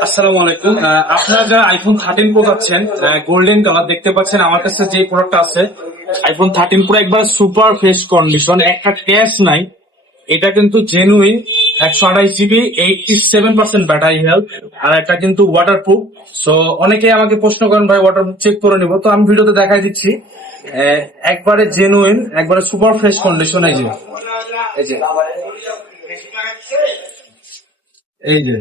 আসসালামু আলাইকুম। আপনারা যারা আইফোন 13 প্রো পাচ্ছেন, গোল্ডেন কালার দেখতে পাচ্ছেন, আমার কাছে যে প্রোডাক্টটা আছে আইফোন 13 প্রো একবার সুপার ফ্রেশ কন্ডিশন, একটা ক্যাশ নাই। এটা কিন্তু জেনুইন 128 জিবি, 87% ব্যাটারি হেলথ, আর একটা কিন্তু ওয়াটারপ্রুফ। সো অনেকে আমাকে প্রশ্ন করেন ভাই ওয়াটারপ্রুফ চেক করে নিবো, তো আমি ভিডিওতে দেখাই দিচ্ছি। একবারে জেনুইন, একবারে সুপার ফ্রেশ কন্ডিশন। এই যে এই যে এই যে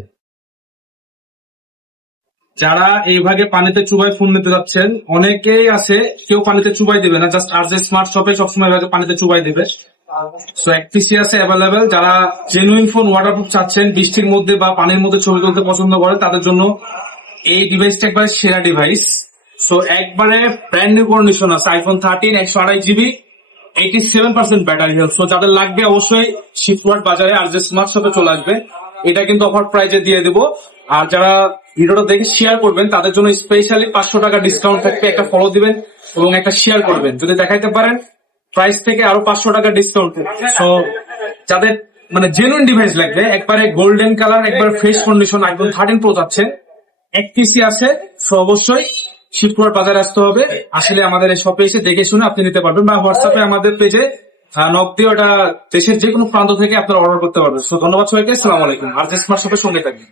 যারা এইভাবে পানিতে চুবাই ফোন নিতে যাচ্ছেন, অনেকেই আছে কেউ পানিতে চুবাই দিবে না, জাস্ট আর যে স্মার্ট শপে সবসময় এভাবে পানিতে চুবাই দিবে। সো এক পিসি আছে অ্যাভেলেবেল। যারা জেনুইন ফোন ওয়াটারপ্রুফ চাচ্ছেন, বৃষ্টির মধ্যে বা পানির মধ্যে ছবি তুলতে পছন্দ করেন, তাদের জন্য এই ডিভাইসটা একবারে সেরা ডিভাইস। সো একবারে ব্র্যান্ড নিউ কন্ডিশন আছে iPhone 13, 128 GB, 87% battery health. So যাদের লাগবে অবশ্যই শিপওয়ার্ড বাজারে আর যে স্মার্ট শপে চলে আসবে। এটা কিন্তু অফার প্রাইজে দিয়ে দেবো। আর যারা ভিডিওটা দেখে শেয়ার করবেন তাদের জন্য স্পেশালি 500 টাকা ডিসকাউন্ট থাকবে। একটা ফলো দিবেন এবং একটা শেয়ার করবেন, যদি দেখাইতে পারেন প্রাইস থেকে আরো 500 টাকা ডিসকাউন্ট। সো যাদের মানে জেনুইন ডিভাইস লাগবে, একবারে গোল্ডেন কালার, একবারে ফ্রেশ কন্ডিশন আইফোন 13 প্রো যাচ্ছে, এক পিসি আছে, সো অবশ্যই শিবপুর বাজারে আসতে হবে। আসলে আমাদের এই শপে এসে দেখে শুনে আপনি নিতে পারবেন, বা হোয়াটসঅ্যাপে আমাদের পেজে নক দিয়ে ওটা দেশের যে কোনো প্রান্ত থেকে আপনারা অর্ডার করতে পারবেন। সো ধন্যবাদ সবাইকে, আসসালামু আলাইকুম। আর যে স্মার্ট শপের সঙ্গে থাকবেন।